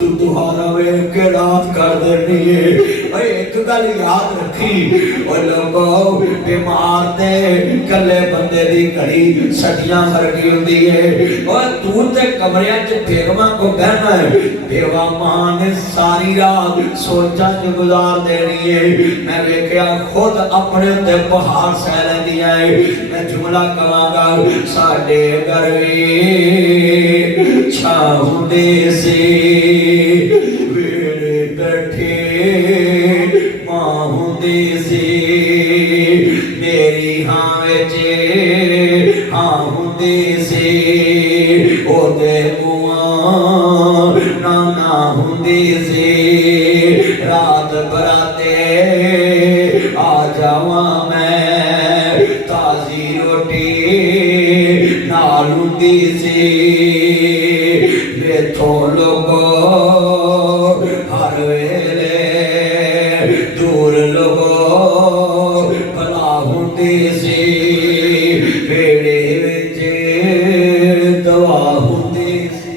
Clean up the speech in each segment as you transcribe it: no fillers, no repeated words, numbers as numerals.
तुहारा वे के रात कर देनी है। एक गल याद रखी लोगो बीमार ते कले बंदे दी घड़ी सदियां वर्गी हुंदी है। तू ते कमरियां च बेगमा को बहना है, बेवा मां ने सारी रात सोचा च गुजार देनी है। मैं वेख्या खुद अपने ते पहाड़ सह लैंदियां है। मैं जुमला कहांगा साडे घर छाउंदे से वेड़े बैठे मां हुंदी सी, मेरी हां विच हां हुंदी सी, ओदे मूंह नाना हुंदी सी। रात बराते आ जावां मैं, ताजी रोटी नाल हुंदी सी। मेथों लोगो हर वेले दूर लोगो भला हुंदी सी, वेड़े विच दवा हुंदी सी।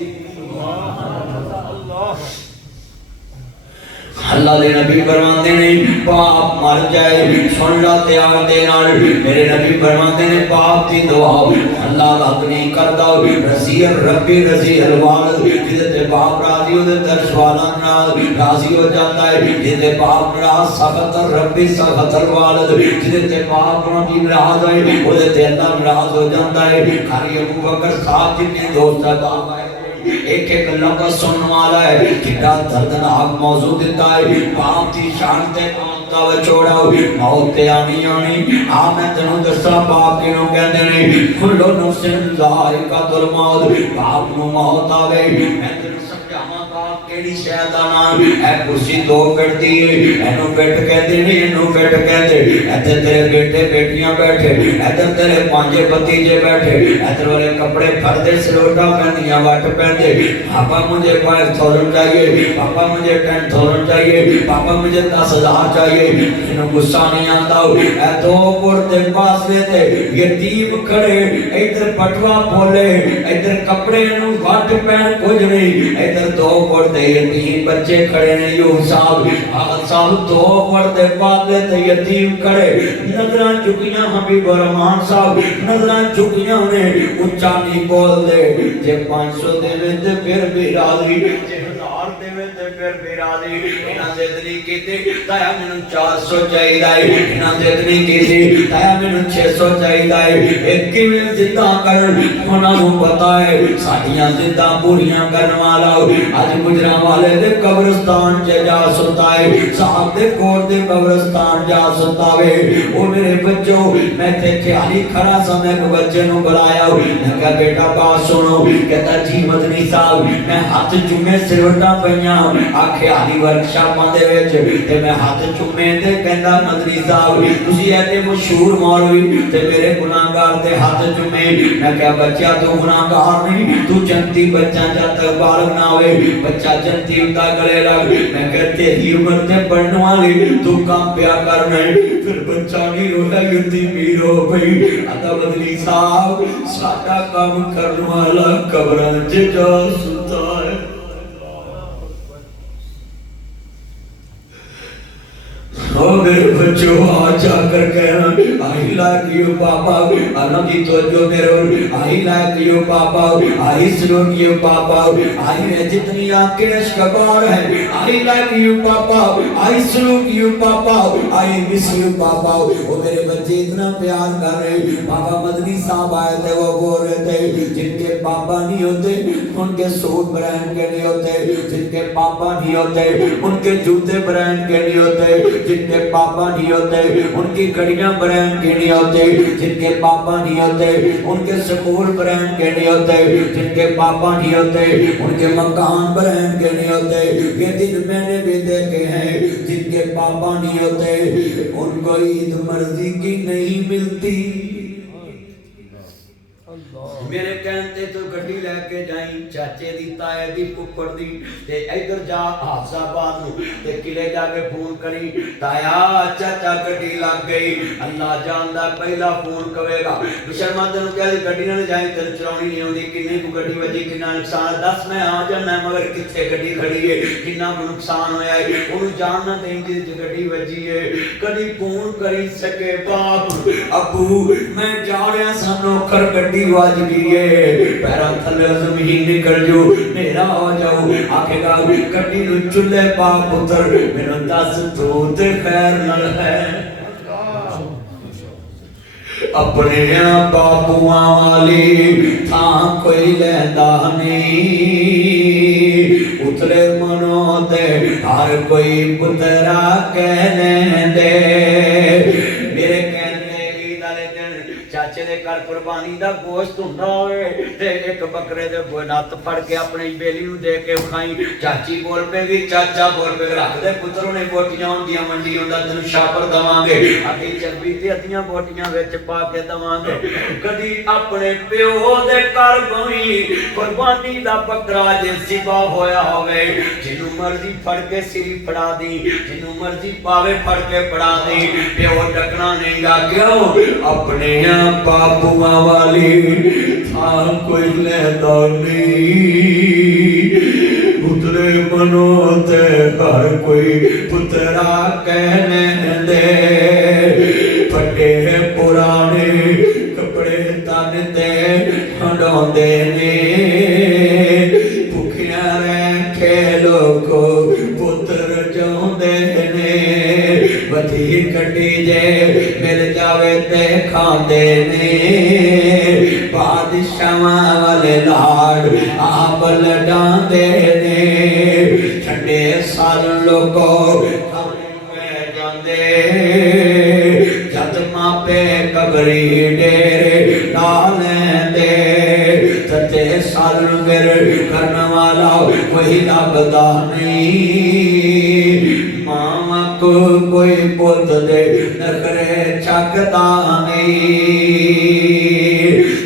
अल्लाह दे नबी फरमाते ने पाप मर जाए सुन ला ध्यान दे नाल। मेरे नबी फरमाते ने पाप दी दुआ अल्लाह रद्द नहीं करदा। रज़ी रब्बी रज़ी अलवाल, जिदे ते बाप राजी ओदे दर सवालां नाल राजी हो जाता है। जिदे बाप नाराज सखत रब्बी सखत अलवाल, जिदे ते बाप नबी नाराज है ओदे ते अल्लाह नाराज हो जाता है। कारी अबू बकर साहब जिन्ने दोस्त है बाप आए एक एक लफ्ज़ सुनने वाला है, कितना दर्दनाक मौजू दिता है। बाप दी शान ते मौत दा विछोड़ा मौत ते आनी आनी। आ मैं तेनू दस्सां बाप किनू कहंदे ने, कुल्लु नफ्सिन ज़ाइक़ातुल मौत, बाप नू मौत आवे। मैं तेनू समझावां बाप केड़ी शै दा नाम है। कुर्सी दो फिट दी है, एनू फिट कहंदे ने, एनू फिट कहंदे। इत्थे तेरे बेटे बेटियां बैठे, इधर तेरे पांजे भतीजे बैठे, इधर वाले कपड़े फरदे सलोटा पहनियां वट पहनदे। पापा मुझे 5,000 चाहिए, पापा मुझे 10,000 चाहिए, पापा मुझे 10,000 चाहिए। इन्हें गुस्सा नहीं आता। ऐ दो कुर्ते पास लेते यतीम खड़े, इधर पटवा बोले, इधर कपड़े नू वट पहन कुछ नहीं, इधर दो कुर्ते यतीम बच्चे खड़े ने। यूं साहब दो कुर्ते पास लेते यतीम खड़े, नजरां झुकियां हबीब रहमान साहब नजरां झुकियां ने, उच्चा नहीं बोल दे। जे 500 देवे ते फिर भी राजी, जे 1000 देवे ते फिर भी राजी। इन्हां जिद नहीं कीती ताया मैनू 400 चाहिदा है, इन्हां जिद नहीं कीती ताया मैनू 600 चाहिदा है। इह किवें जिद्दां करन, उन्हां नूं पता है साडीआं जिद्दां पूरीआं करन वाला अज गुजरां वाले दे कब्रिस्तान च जा सुता है, साहब दे कोट दे कब्रिस्तान जा सुता वे। ओ मेरे बच्चों मैं ते ख्याली खड़ा सा, मैं एक बच्चे नूं बुलाया, मैं कहा बेटा बात सुनो। कहता जी मदनी साहब मैं हाथ चुमे सिरवटा पईयां आखे हाली वर्कशापां दे विच ते मैं हाथ चुमे ते कहंदा मदनी साहब तुसी ऐसे मशहूर मौलवी ते मेरे गुनाहगार दे हाथ चुमे। मैं कहा बच्चा तू गुनाहगार नहीं, तू जन्नती बच्चा जब तक बालग ना होए बच्चा जन्नती हुंदा गले लग। मैं कहा तेरी उम्र ते पढ़ने वाली तू काम प्या करना है, फिर बच्चा नहीं रोया युद्धी मीर हो पई। अदा मदनी साहब साडा काम करने वाला कब्रां च जा सुता है। ओ मेरे बच्चों आज जाकर कहना आई लाइक यू पापा, अल्लाह की तवज्जो मेरो, आई लाइक यू पापा, आई सलूट यू पापा, आई में जितनी आपके नशकबार है, आई लाइक यू पापा, आई सलूट यू पापा, आई मिस यू पापा। वो मेरे बच्चे इतना प्यार कर रहे। पापा मदनी साहब आए थे, वो बोल रहे थे जिनके पापा नहीं होते उनके सूट ब्रांड के नहीं होते, जिनके पापा नहीं होते उनके जूते ब्रांड के नहीं होते, जिनके पापा नहीं होते उनकी घड़ियां ब्रांड के नहीं होते, जिनके पापा नहीं होते उनके स्कूल ब्रांड के नहीं होते, जिनके पापा नहीं होते उनके मकान ब्रांड के नहीं होते। ये दिन मैंने भी देखे हैं जिनके पापा नहीं होते उनको ईद मर्जी की नहीं मिलती। मेरे कहने ते तू गड्डी लैके जाई चाचे दी ताए दी फुफड़ दी ते इधर जा हाफसाबाद नूं ते किले जाके फोन करी ताया चाचा गड्डी लग गई। अल्लाह जानदा पहला फोन कवेगा शर्मा तेनू कह गड्डी नाल जाई तेन चलाउणी नहीं आउंदी किन्नी को गड्डी वजी किन्ना नुकसान दस मैं आ जाना मगर कित्थे गड्डी खड़ी है किन्ना को नुकसान होया है ओनू जान ना दें जिस गड्डी वजी है। कदी फोन करी सके बाप अबू मैं जा रहा सानू कर गड्डी वज गई है पैरां थल्ले ज़मीन निकल जो मेरा हो जाओ आखेगा गड्डी नू चुल्हे पा पुत्र मैनू दस तू ते खैर नाल है। अपने बाबुआ वाली थां कोई लैंदा नहीं उतले मनो ते हर कोई पुतरा कह लैंदे। मेरे कहने ईद वाले दिन चाचे दे घर कुर्बानी दा गोश्त हुंदा होवे ते एक बकरे दे नत्थ फड़ के अपनी बेली नूं दे के खाई चाची बोल पेगी चाचा बोल पे रख दे पुत्रों ने बोटियां होंदियां मंडी होंदा तैनूं शापर दवांगे अद्धी चर्बी ते अद्धियां बोटियां विच पा के दवांगे। कदी अपने प्यो दे घर कोई कुर्बानी दा बकरा जे सिबा होया होवे जिन्नू मर्जी फड़ के सिरी फड़ा दी जिन्नू मर्जी पावे फड़ के फड़ा दी प्यो डकना नहीं गा क्यों अपने बाबुआ वाली थां कोई लैंदा नहीं उतरे मनो ते हर कोई पुतरा कह लैंदे। फटे पुराने कपड़े तन ते हंडाउंदे ने भुखिया रखे लोको पुत्र चाहुंदे ने वधी कटी जे मिल जावे ते खांदे ने बादशाहां वाले लाड आप लडांदे ने ठंडे साल लोको जांदे जद मापे कबरी डेरे ला लैंदे तते साल गिर करने वाला वही लभदा नहीं मां को कोई पुत दे नखरे चकदा नहीं।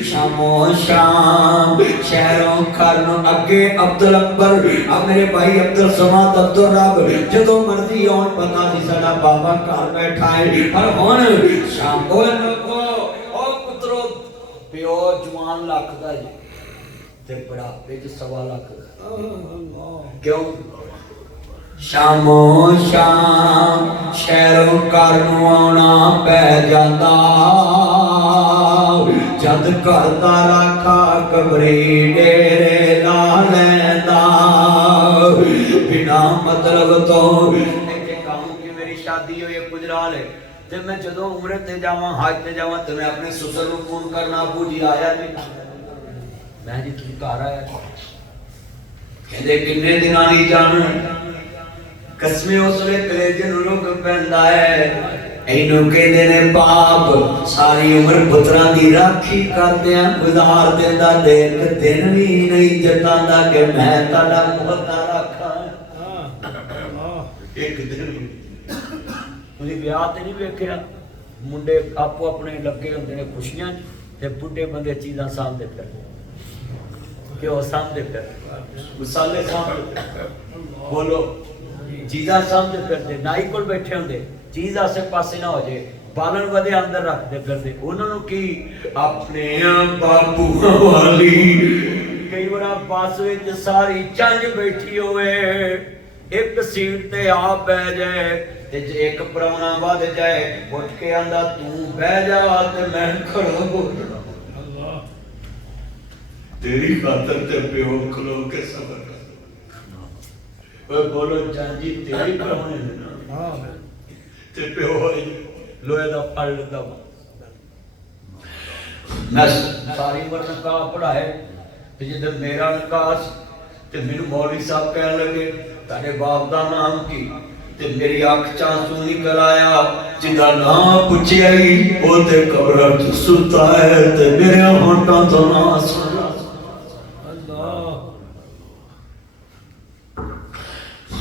शामो शाम शहरों खरनों अगे अब्दुल अकबर अब मेरे भाई अब्दुल समाद अब्दुल रब जदों मर्जी आउण पता नहीं साडा बाबा घर बैठा है पर हुण शाम ओ पुत्रो प्यो जवान लख दा जी ते बुढ़ापे च 1.25 लाख क्यों शामो शाम शहरों घर नूं आउणा पै जांदा जद घर दा राखा कबरी डेरे ला लैंदा बिना मतलब तो इत्थे कहूं कि मेरी शादी होई गुजराल है ते मैं जदों उम्रे ते जावां हज ते जावां ते मैं अपने ससुर नूं फोन करना अबू जी आया जी मैं जी तुसीं घर आया कहंदे किन्ने दिनां दी जाना कसमें उसले कलेजे नूं रुक पैंदा है इनू कहंदे ने बाप सारी उम्र पुत्रां दी राखी करदियां गुजार दिंदा ते एक दिन भी नहीं जतांदा कि मैं तुहाडा पोता रखां एक दिन तुसीं विआह ते नहीं वेखिया मुंडे आपो अपने लगे हुंदे ने खुशियां ते बुढ़े बंदे चीज़ां सामने फिरदे क्यों सामने फिरदे मसाले सामने बोलो चीज़ां सामने फिरदे नाई कोल बैठे हुंदे चीज़ आसे पासे ना हो जाए बालन वदे अंदर रखते फिरदे उन्होंने की अपने बाबू वाली कई बार बस विच सारी चंज बैठी होवे एक सीट ते आप बह जाए ते जे एक परौना वध जाए उठ के आंदा तू बह जा ते मैं खड़ा हो अल्लाह तेरी खातर ते प्यो खलो के सबर कर बोलो चांजी तेरी परौने ने ना हां ते प्यो लोहे दा फल दा मैं सारी उम्र निकाह पढ़ाए ते जद मेरा निकाह ते मैनू मौलवी साहब कहन लगे तेरे बाप दा नाम की ते मेरी अख चांसू निकल आया जिदा नाम पुछया ही ओ ते कब्र च सुता है ते मेरे होंठों तो ना अल्लाह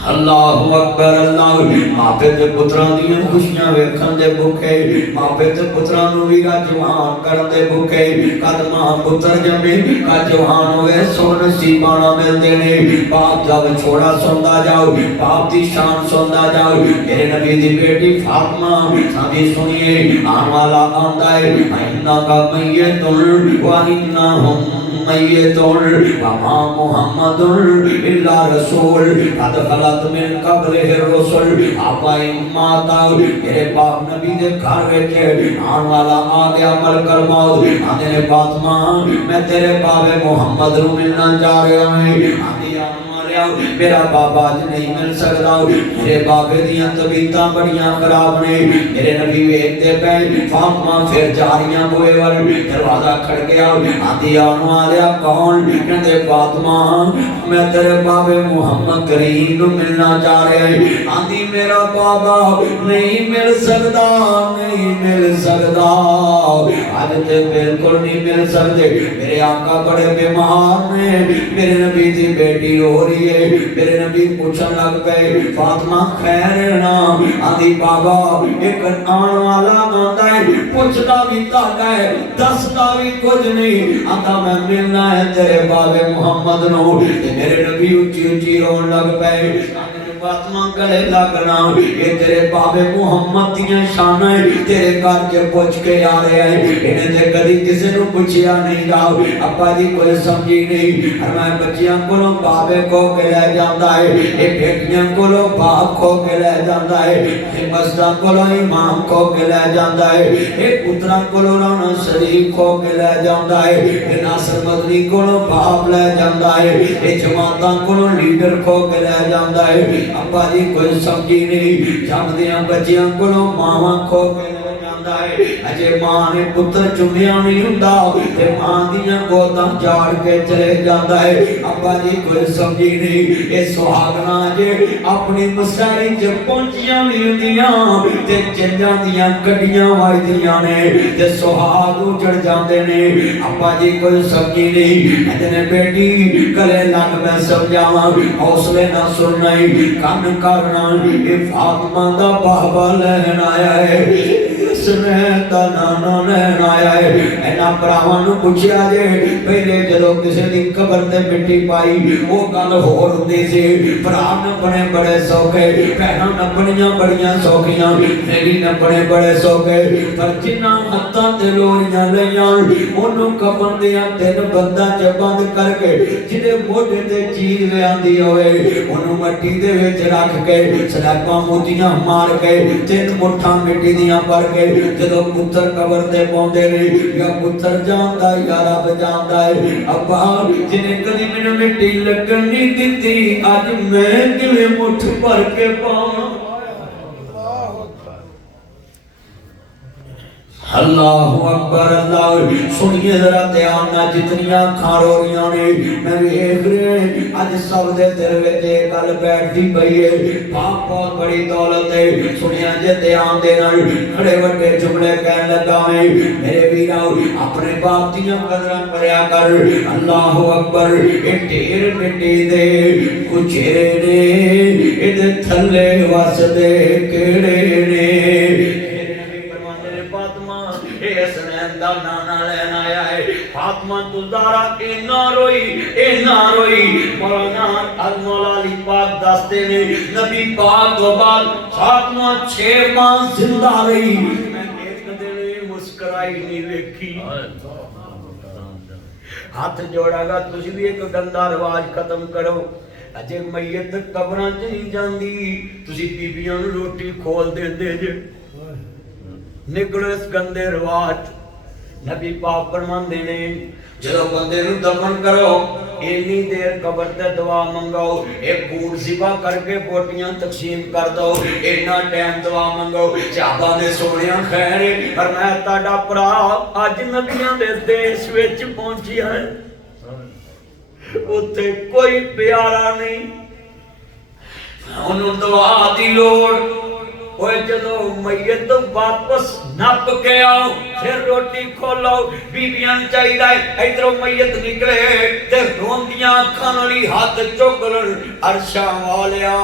अल्लाहु अकबर अल्लाह। मापे ते पुत्रां दी खुशियां वेखण दे भुखे, मापे ते पुत्रां नूं वी जवान करन दे भुखे। कद मां पुत्र जमे कद जवान होवे सो नसीबां नाल मिलदे ने। बाप दा विछोड़ा सुनदा जाओ, बाप दी शान सुनदा जाओ। मेरे नबी दी बेटी फातिमा सादी सुनिए आने वाला आंदा है, इन्ना का मैयतुन व इन्नहुम मैयतुन व मा मुहम्मदुन इल्ला रसूल कद खलत मिन क़ब्लिहि रसूल। आपा माता मेरे बाप नबी दे घर विच आने वाला आ गया मलकल मौत। आंदे ने फातिमा मैं तेरे बाबे मुहम्मद नूं मिलना चाह रहा हूं। आंदी मेरा बाबा अज नहीं मिल सकता, मेरे बाबे दियां तबीयतां बड़ियां खराब ने। मेरे नबी वेखदे पे फातिमा फिर जा रही बूहे वाल, दरवाजा खड़किया। आंदी आने वाले कौन? कहंदे फातिमा मैं तेरे बाबे मुहम्मद करीम नूं मिलना चाह रहा है। आंदी मेरा बाबा नहीं मिल सकता, नहीं मिल सकता, अज ते बिल्कुल नहीं मिल सकते। मेरे आका बड़े बीमार ने, मेरे नबी दी बेटी रो रही है। मेरे नबी पूछन लग पे फातिमा खैर ना? आंदी बाबा एक आने वाला आंदा है, पूछदा भी ताका है, दसदा भी कुछ नहीं। आंदा मैं मिलना है तेरे बाबे मुहम्मद नूं। मेरे नबी उच्ची उच्ची रोन लग पे। फातिमा गले लगना ये तेरे बाबे मुहम्मद दियां शानां तेरे घर च पुछ के आ रहा है। इन्हें ते कदी किसी नूं पुछया नहीं जाओ, अब्बा जी कोई समझी नहीं। मैं बच्चियां कोलों बाबे को के ले जांदा है, ये बेटियां कोलों बाप को के ले जांदा है, ये मस्जिदां कोलों इमाम को के ले जांदा है, ये पुत्रां कोलों राणा शरीफ को के ले जांदा है, ये नासर मदनी कोलों बाप ले जांदा है, ये जमातां कोलों लीडर को के ले जांदा है। अब्बा जी कोई समझी नहीं। जमदियां बच्चियां कोलों मावां खो के ले जांदा है। अजे मां ने पुत्र चुमिया नहीं हुंदा ते मां दियां गोदां झाड़ के चले जांदा है। अब्बा जी कोई समझी नहीं। ये सुहागना जे अपनी मसारी च पहुंचियां नहीं हुंदियां ते चंजां दियां गड्डियां वजदियां ने ते सुहाग उजड़ जांदे ने। अब्बा जी कोई समझी नहीं। अजने बेटी गले लग मैं समझावां, हौसले ना सुनना कन करना। ये फातिमा दा बाबा लैन आया है, इसने दा नाना लैन आया है। इन्हां भरावां नूं पुछया जे पहले जदों किसी दी कबर ते मिट्टी पाई वो गल होर हुंदी सी। भरा नपणे बड़े सौखे, भैणां नपणियां बड़ियां सौखियां, मेरी नपणे बड़े सौखे। पर जिन्हां हत्थां ते लोरियां लईआं ओनूं कफन दियां 3 बंदां च बंद करके जिहदे मोढे ते चीज लिआंदी होवे ओनूं मट्टी दे विच रख के सलैबां मोतियां मार के 3 मुट्ठां मिट्टी दियां भर के जदों पुत्र कबर ते पाउंदे ने या पुत्र जानदा या रब जानदा है। अब्बा जिन्हें कदी मैनूं मिट्टी लगन नहीं दित्ती अज मैं किवें मुठ भर के पावां। अल्लाहु अकबर अल्लाह। सुनिए जरा ध्यान नाल, जितनियां अखां रो रहियां ने मैं वेख रहा अज सब दे दिल विच इह गल बैठदी पई है। बाप बहुत बड़ी दौलत है। सुनिया जे ध्यान दे नाल खड़े वड्डे जुमले कहन लगा मैं मेरे वीराओ अपने बाप दियां कदरां करया कर। अल्लाहु अकबर। ए ढेर मिट्टी दे कुचेरे ने इहदे थल्ले वसदे किहड़े ने। नाना लैन आया है। फातिमा तुजारा इन्ना रोई मौलाना अजमल अली पाक दसते ने नबी पाक तो बाद फातिमा 6 माह जिंदा रही। मैं एक दिन मुस्कुराई नहीं देखी। हाथ जोड़ागा तुसी भी एक गंदा रिवाज खत्म करो। अजे मैयत कबरां च नहीं जांदी, तुसी बीबियां नूं रोटी खोल देंदे जे। निकलो इस गंदे रिवाज। नबी पाक फरमांदे ने जदों बंदे नूं दफन करो इन्नी देर कबर ते दुआ मंगाओ, एक बूट सिवा करके बोटियां तकसीम कर दो, इन्ना टाइम दुआ मंगो। सहाबा ने सोनिया खैर पर मैं ताड़ा भरा अज नबियां दे देश विच पहुंचिया है, उत्थे कोई प्यारा नहीं, उन्होंने दुआ दी लोड़। जदों मैयत वापस नप के आओ फिर रोटी खोलो बीबियां चाहिए इधरों मैयत निकले ते रोंदियां अखां नाल हाथ चुक लण अरशां वालिया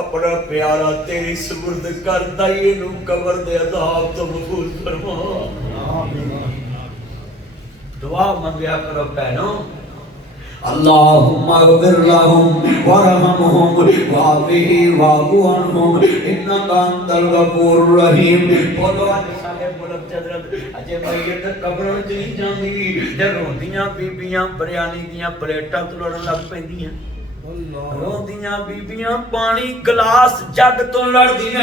अपना प्यारा तेरी सुपुर्द करदा इनू कबर दे अज़ाब तो महफूज फरमा दुआ मंगया करो भैनों अल्लाहुम्मा अग़फिर लहुम वरहमहुम वाफ़िही वाफ़ु अन्हुम इन्नका अंतल गफ़ूरुर रहीम बोलो साडे मुल्क च हज़रत अजे मैयत कब्रों च नहीं जांदी ते रोंदियां बीबियां बिरयानी दियां प्लेटां तोड़न लग पैंदियां रोंदियां बीबियां पानी गिलास जग तो लड़दियां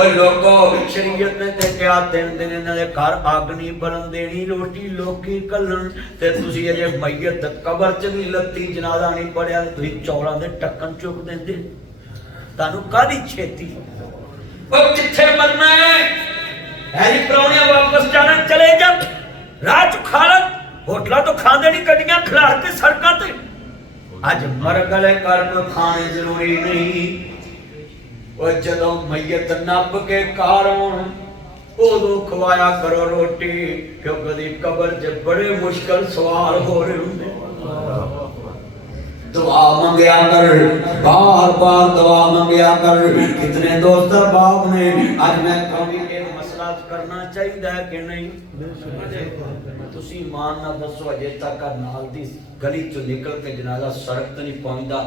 और लोगों शरीयत ने ते क्या दिन दिन इन्हां दे घर अग नहीं बलन देनी रोटी लोकी कलन ते तुसी अजे मैयत कबर च भी लत्ती जनाजा नहीं पड़िया तुसी चौलां दे टक्कन चुक देंदे तानू कादी छेती ओ किथे मरना है हैरी परौणिया वापस जाना चले जा रात खा ला होटलां तो खांदे नहीं कड्डियां खिलार के सड़कां ते अज मर गले कर्म खाने जरूरी नहीं और जदों मैयत नप के कार उदों खवाया करो रोटी क्योंकि कबर च बड़े मुश्किल सवाल हो रहे होंगे दुआ मंगया कर बार बार दुआ मंगया कर कितने दोस्त बाप ने आज मैं कभी एक मसला करना चाहिए कि नहीं तुसी मान ना दसो अजे तक नाल दी गली चो निकल के जनाजा सड़क ते नहीं पहुंचदा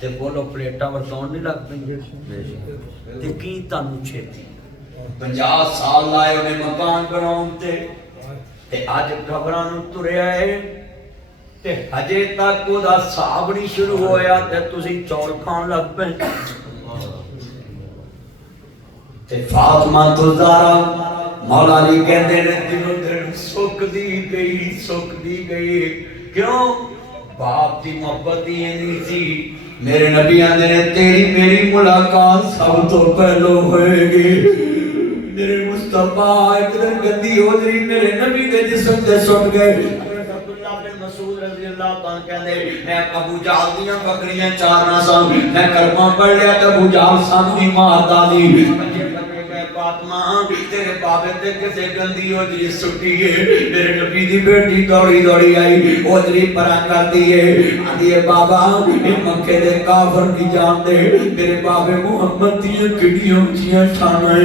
ते बोलो प्लेटां वरताउण नहीं लग पैंदे ते की तानू छेती 50 साल लाए उन्हें मकान बनाउण ते अज कबरां नूं तुरिया है ते अजे तक ओदा हिसाब नहीं शुरू होया ते तुसी चौल खाण लग पे ते फातिमा तो ज़हरा मौला अली कहते ने दिनों दिन सुख दी गई क्यों बाप की मोहब्बत ही नहीं सी मेरे नबी आंदे ने तेरी मेरी मुलाकात सब तो पहलो होएगी मेरे मुस्तफा एक दिन गद्दी होजरी मेरे नबी के जिस्म ते सुट गए अब्दुल्लाह बिन मसूद रज़ी अल्लाह ताला कहंदे मैं अबू जहल दियां बकरियां चारना सा मैं कलमा पढ़ लिया ते अबू जहल सानू ही मारदा सी फातिमा तेरे बाबे ते किसे गंदी ओजरी सुटी है मेरे नबी दी बेटी दौड़ी दौड़ी आई ओजरी परा कर दी है आंदी है बाबा ये मक्के दे काफर नहीं जानते मेरे बाबे मुहम्मद दी किड्डियां ऊंचियां शानां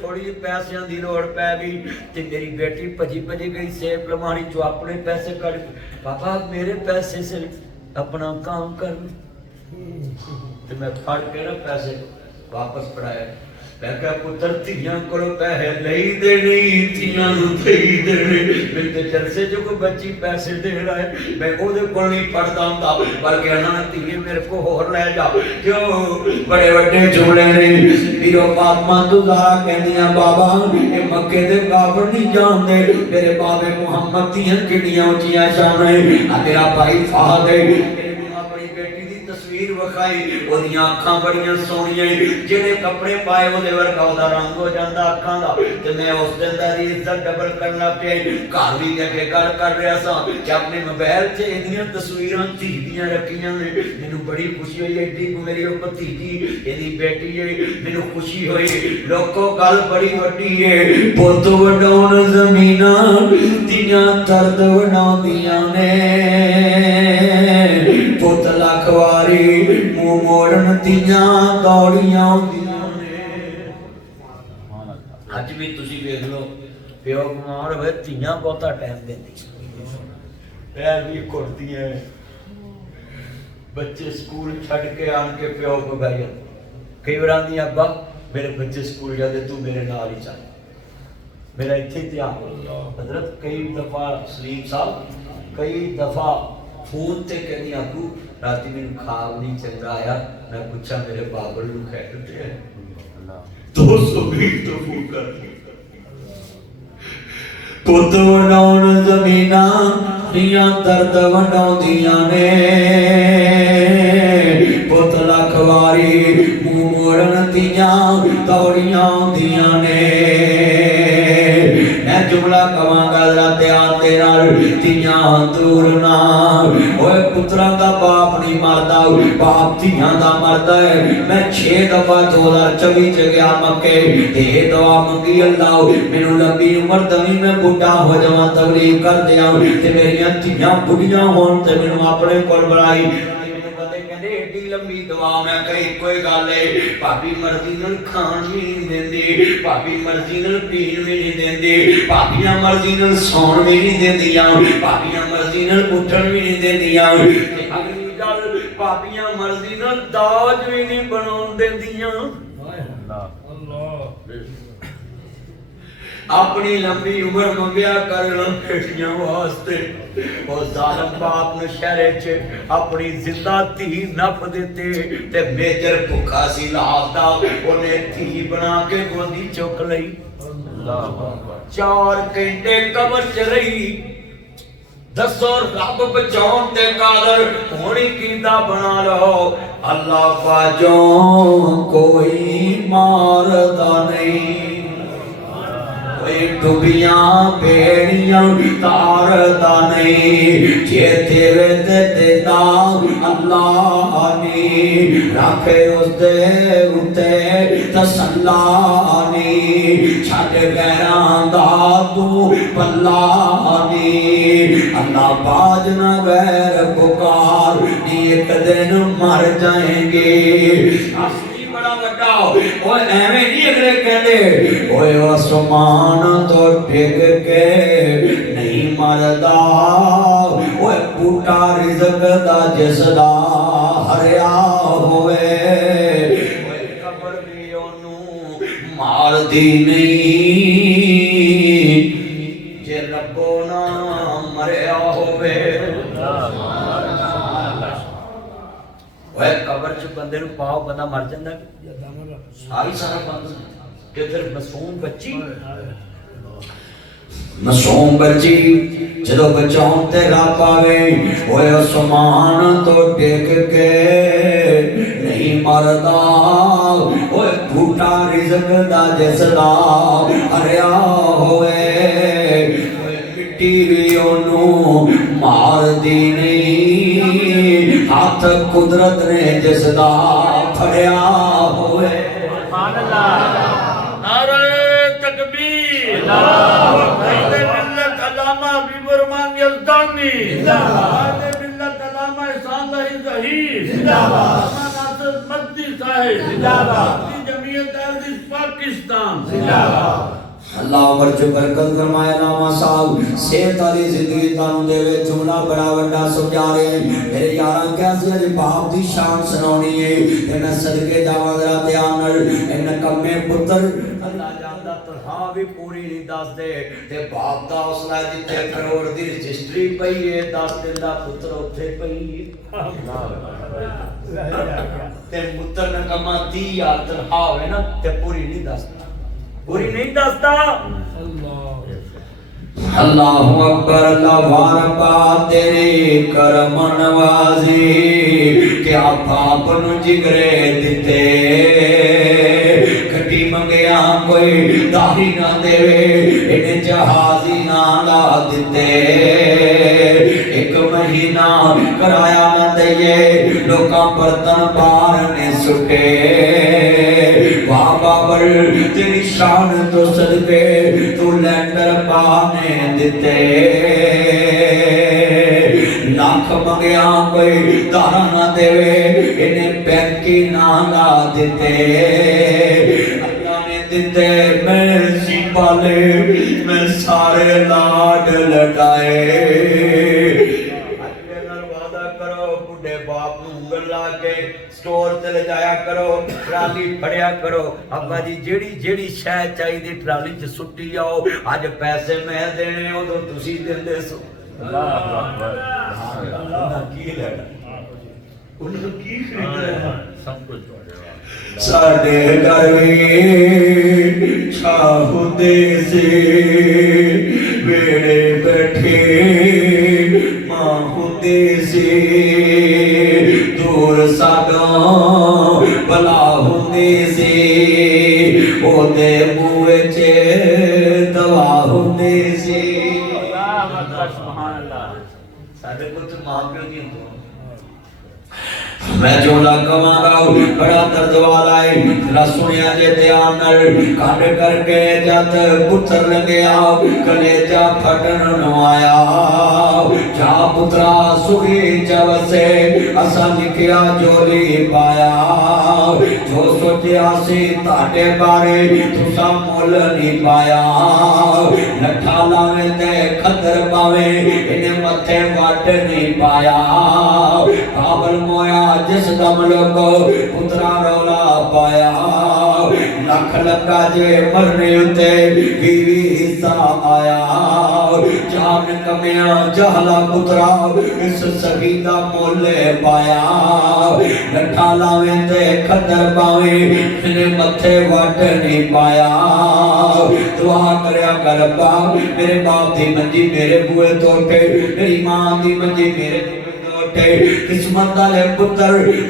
थोड़ी पैसों की लोड़ पै गई ते मेरी बेटी भजी गई सेब लमारी जो अपने पैसे कट पापा मेरे पैसे से अपना काम कर ते मैं फड़ के ना पैसे वापस पढ़ाया मैं क्या पुत्र धीयां कोलों पैसे नहीं देने धीयां नूं देई देने मैं ते जलसे जो कोई बच्ची पैसे दे रहा है मैं ओदे कोल नहीं पढ़दा हुंदा बल्कि ना धीए मेरे को होर ले जा क्यों बड़े बड़े जुमले ने वीरो फातिमा तो ज़हरा कहंदियां बाबा ये मक्के दे काफर नहीं जानदे मेरे बाबे मुहम्मद दियां किड्डियां ऊंचियां शानां आ मेरा भाई फहद है तस्वीर वखाई ओदियां अखां बड़ियां सोहणियां जेड़े कपड़े पाए ओदे वर्गा ओदा रंग हो जांदा अखां दा ते मैं उस दिन दा इज्जत डबल करना पिया घर भी अगे गल कर रहा सा कि अपने मोबाइल च इदियां तस्वीरां धी दियां रखियां ने मैनू बड़ी खुशी हुई एडी मेरी ओ भतीजी एदी बेटी है मैनू खुशी हुई लोको गल बड़ी वड्डी है पुੱਤ वडाउण ज़मीनां दियां दर्द वडाउंदियां ने पुੱਤ लख वारी मुंह मोड़न दियां दौड़ियां आउंदियां ने अज भी तुसी देख लो प्यो बीमार होए धीयां बहुता टाइम देंदी पैर भी घुटदियां बच्चे स्कूल छड़ के आन के प्यो को गाई कई बार आंदी अब्बा मेरे बच्चे स्कूल जाते तू मेरे नाल ही चल मेरा इत्थे ध्यान हजरत कई दफा सलीम साहब कई दफा फोन ते कहनी आगू राती मैनू खाब नहीं चंगा आया मैं पूछा मेरे बाबल नू कहते हैं 220 तो फोन कर पुੱਤ वडाउण ज़मीनां दियां दर्द वडाउंदियां ने पुੱਤ लख वारी मुंह मोड़न दियां दौड़ियां आउंदियां ने मैं जुमला कवांगा जरा ध्यान दे नाल तियां दूर ना ओए पुत्रां दा बाप नहीं मरदा, बाप धियां दा मरदा है। मैं 6 दफा 2024 च गया मक्के ते दुआ मंगी अल्लाह मैनू लंबी उम्र दवी, मैं बुढ़ा हो जावां तबलीग कर दियां ते मेरियां धियां बुढ़ियां होण ते मैनू अपने कोल बुलाई। एडी लंबी दुआ मैं कही कोई गल है, भाभी मर्जी नाल खान भी नहीं देंदी, भाभी मर्जी नाल पीन भी नहीं देंदी, भाभियां मर्जी नाल सौण भी नहीं देंदियां, भाभियां मर्जी नाल उठण भी नहीं देंदियां, अगली गल भाभियां मर्जी नाल दाज भी नहीं बनाउण देंदियां। अपनी लंबी उम्र मंगया करन बेटियां वास्ते, और जालम बाप ने शहरे च अपनी जिंदा धी नप दिते ते मेजर भुखा सी लादा, ओने धी बना के गोदी चुक लई। 4 घंटे कब्र च रही, दसो रब बचाउण ते कादर होनी कीदा बना लो। अल्लाह बाजो कोई मारदा नहीं, डुबियां बेड़ियां तारदा नहीं, जे तेरे ते नाम अल्लाह ने रखे उसदे उते तसल्ला नहीं, छड़ गैरां दा तू पल्ला नहीं। अल्लाह बाज ना गैर पुकार, एक दिन मर जाएंगे। ओए एवें नहीं अगले कहते ओए आसमान तो डिग के नहीं मरदा, ओए बूटा रिज़्क दा जिसदा हरिया होवे, ओए कब्र भी ओनू मारदी नहीं जे रब्बो ना मरिया होवे। ओए कब्र च बंदे नू पाओ बंदा मर जांदा, सारी सारा बंद ते फिर मासूम बच्ची, मासूम बच्ची जदों बचाउण ते रब आवे, ओए आसमान तो डिग के नहीं मरदा, ओए बूटा रिज़्क दा जिसदा हरिया होवे, ओए मिट्टी भी ओनू मारदी नहीं, हाथ कुदरत ने जिसदा फड़िया होवे। नारे तकबीर, मिल्लत अल्लामा हबीबुर रहमान यज़दानी जिंदाबाद, मिल्लत अल्लामा इहसान लाही ज़हीर जिंदाबाद, नासिर मदनी साहिब जिंदाबाद, जमीयत अहले पाकिस्तान जिंदाबाद। अल्लाह उमर च बरकत फरमाए, लामा साहब सेहत वाली जिंदगी तानू देवे। जुमला बड़ा वड्डा समझा रहे हैं मेरे यारां, कैसे अज बाप दी शान सुनाउणी है ते मैं सदके जावां जरा ध्यान नाल। इन कम्मे पुत्र अल्लाह जानदा तनहा भी पूरी नहीं दसदे ते बाप दा हौसला जिथे करोड़ दी रजिस्ट्री पई है, 10 दिन दा पुत्र उत्थे पई ते पुत्र ने कमा 30,000 तनहा होवे ना ते पूरी नहीं दसदा, पूरी नहीं दसता। अल्लाहु अकबर, अल्लाह वारबा तेरे करम नवाजी, क्या बाप नु जिगरे दिते, कटी मंगया कोई दाही ना देवे, इन्हें जहाजी ना ला दिते, 1 महीना कराया ना दइए, लोकां बर्तन बाहर ने सुटे। वाह बाबर तेरी शान तो सदके तू लैंडर पाने दिते, लाख मंगया कोई तारा ना देवे, इन्हें बैंकी ना ला दिते, अल्लाह ने दिते मैं सी पाले, मैं सारे लाड लटाए। बाप नूं उंगल ला के स्टोर ते ले जाया करो, ट्राली फड़िया करो, अब्बा जी जेड़ी जेड़ी शै चाहिदी ट्राली च सुट्टी आओ, अज पैसे मैं देने उदों तुसीं दिंदे सो। अल्लाह अकबर, की लेना उन्हां की खरीदना, सब कुछ साडे घर वी छाहुदे से वेड़े बैठे माहुदे से, दूर साडों भला हुंदे से, ओदे बूहे च दवा हुंदे से। सुभान अल्लाह, साडे कोल ते मां प्यो दी मैं जोला कमांगा बड़ा दर्द वाला है तेरा सुनिया जे ध्यान नाल काट करके जत पुत्र लंघिया कलेजा फटन नु आया जा पुत्रा सुखी चवसे असा लिखिया जोली पाया जो सोचिया सी ताडे बारे तुसा मुल नहीं पाया लठा लावे ते खतर पावे इन्हें मथे वाट नहीं पाया काबल मोया जिस दम लोगो पुत्रा रौला पाया लख लगा जे मरने उते बीवी हिस्सा आया जान कमिया जहला पुत्रा इस सभी दा मोले पाया लठा लावे ते खतर पावे इन्हें मथे वाट नहीं पाया दुआ करया कर बाप मेरे बाप दी मंजी मेरे बुए तोटे मेरी मां दी मंजी मेरे किस्मत वाले पुत्र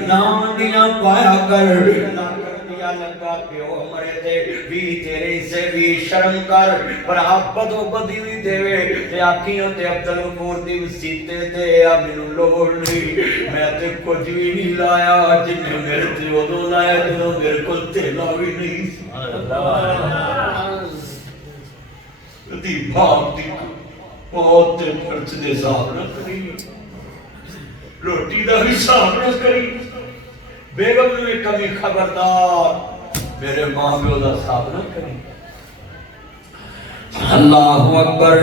नाम दिया पाया कर दिया लगा प्यो मरे थे भी तेरे से भी शर्म कर पर आप बदो बदी हुई देवे ते आखियों ते अब्दुल गफूर दी सीते ते आ मेनू लोड़ नहीं मैं ते कुछ भी नहीं लाया जिन्ने मेरे ते उदों लाया ਜਦੋਂ मेरे को थेला भी नहीं दी बाप दी बहुत ते खर्च दे हिसाब ना करी रोटी का हिसाब न करी बेगम ने कभी खबरदार मेरे मां प्यो का हिसाब न करी अल्लाहु अकबर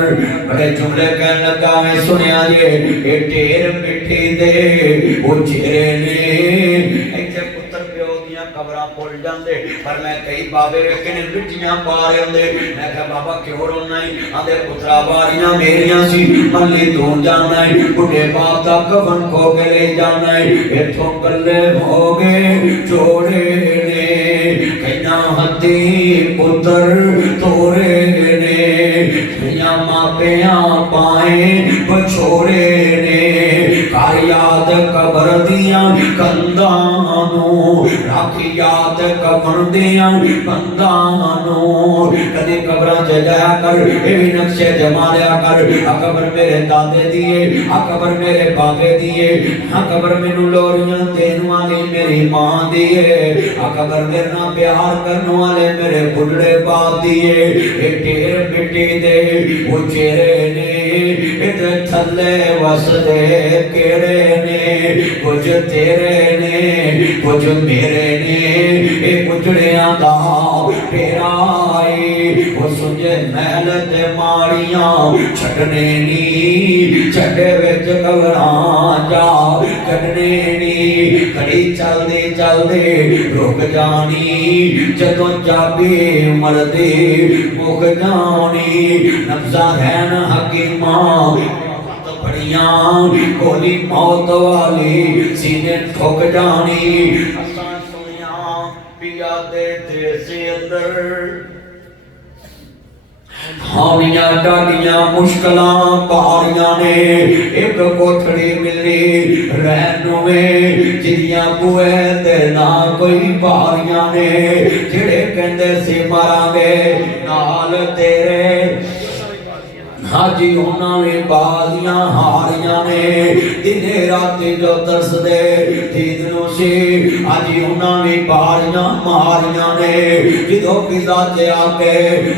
बड़े जुमले कहने लगा मैं सुनिया जे ये ढेर मिट्टी दे वो चेहरे ने इथे पुत्र प्यो दियां कबरां भुल जांदे पर मैं कई बाबे वेखे ने मिट्टियां पा रहे हुंदे मैं कहा बाबा क्यों रोना है आंदे पुत्रा बारियां मेरियां सी मल्ली तू जाना है बुढ़े बाप दा कफन खो के ले जाना है इथों कल्ले हो गए जोड़े ने कईना हत्ती पुत्र तोरे ने कईना मापिया पाए बछोड़े ने कर याद कबर दियां कंधां नूं रख याद कबर दियां कंधां नूं कदे कबरां च जाया कर ए भी नक्शे जमा लिया कर आ कबर मेरे दादे दिए आ कबर मेरे बाबे दिए आ कबर मैनू लोरियां देन वाली मेरी मां दिए आ कबर मेरे नाल प्यार करने वाले मेरे बुढ़े बाप दिए ए ढेर मिट्टी दे वो चेहरे ने इते थल्ले वसदे केड़े ने कुछ तेरे ने कुछ मेरे ने ए कुचड़ियां दा फेरा वो सुझे महल ते माड़ियां छटने नी छटे विच कबरां जा कटने नी घड़ी चलदे चलदे रुक जानी जदों चाबी मरदी मुक जानी नफ्सा रहन हकीमा बड़ियां गोली मौत वाली सीने ठोक जानी असां सुनिया पिया दे देश अंदर हानियां डाडियां मुश्किलां पारियां ने एक कोठड़ी मिली रहन में जिदियां बुए ते ना कोई पारियां ने जेड़े कहंदे सी मारांगे नाल तेरे हाजी उन्होंने बाजियां हारियां ने दिने रात जो तरसदे दीदनों से हाजी उन्होंने बारियां मारियां ने जिदों पिता ते आके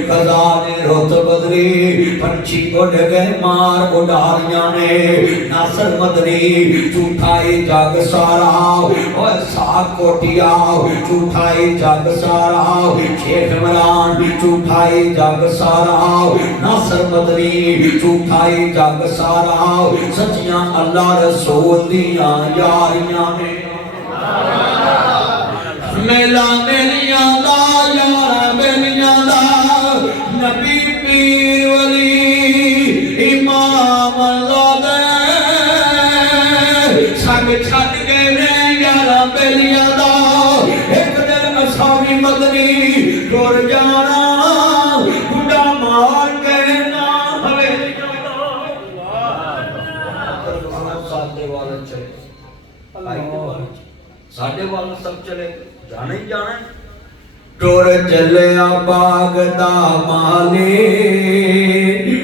खजा ने रुत बदली पंछी उड़ गए मार उडारियां ने नासर मदनी झूठाई जग सारा ओए साग कोटिया झूठाई जग सारा शेख इमरान झूठाई जग सारा नासर मदनी झूठाई जग सारा सच्चियां अल्लाह रसूल दियां यारियां ने मेला मेलियां दा यारा मेलियां दा नबी पीर वली इमाम ज़ादे संग छड गए ने यारा मेलियां दा एक दिन असावी मदनी टुर जाना बुढ़ा मार के ना साढ़े वाल सब चले जाने ही जाना टुर चलिया बाग दा माली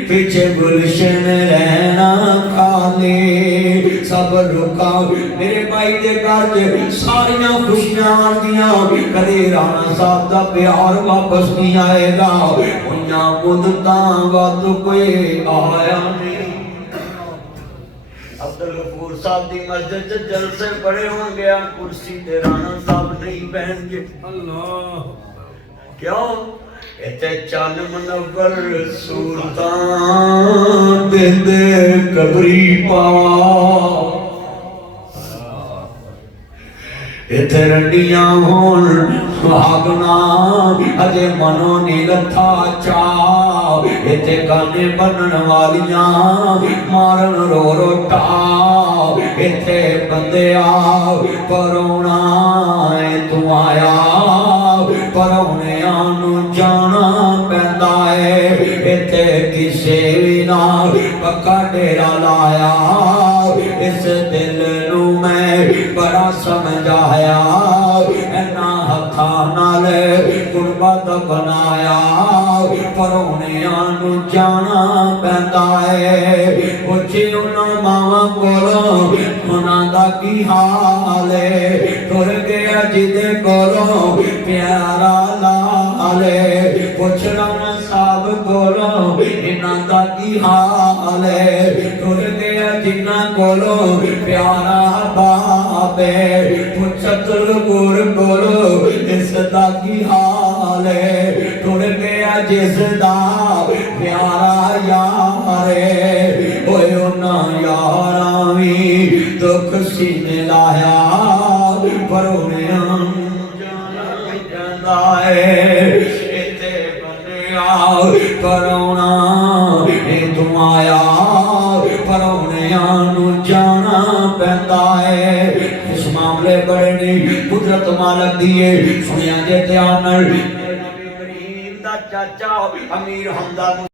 पीछे गुलशन रहना खाली सब रुका मेरे भाई दे घर च सारियां खुशियां आंदियां कदे राणा साहब दा प्यार वापस नहीं आएगा उन्हां मुद्दतां वध कोई आया नहीं अब्दुल गफूर साहब दी मस्जिद च जलसे पड़े होंगे कुर्सी ते राणा साहब नहीं बैठणगे अल्लाह क्यों इत्थे चन मुनव्वर सुल्तान दे कबरी पा इत्थे रंडियां होण सुहागना अजे मनो नी लथा चा इत्थे गाने बनन वालियां मारन रो रो टा इत्थे बंदिया परोना तू आया परौनिया नू जाना पैंदा है इत्थे किसे भी नाल पक्का डेरा लाया इस दिल नू मैं बड़ा समझाया इन्ना हथा नाल गुरबत बनाया परौनिया नू जाना पैंदा है पुछे उन्हां मावां कोलों उन्हां दा की हाल है तुर गया जिदे कोलों प्यारा लाल है पुछ राणा साहब कोलों इन्हां दा की हाल है तुर गया जिन्हां कोलों प्यारा बाप है पुछ तुलगुर कोलों इस दा की हाल है तुर गया जिसदा प्यारा यार है ओए उन्हां यारां वी दुख सीने लाया परौनिया जाना पैंदा है इत्थे बंदिया परौना तू आया परौनिया नू जाना पैंदा है इस मामले बड़े नहीं कुदरत मालक दी है सुनिया जे ध्यान नाल चाचा अमीर हमदा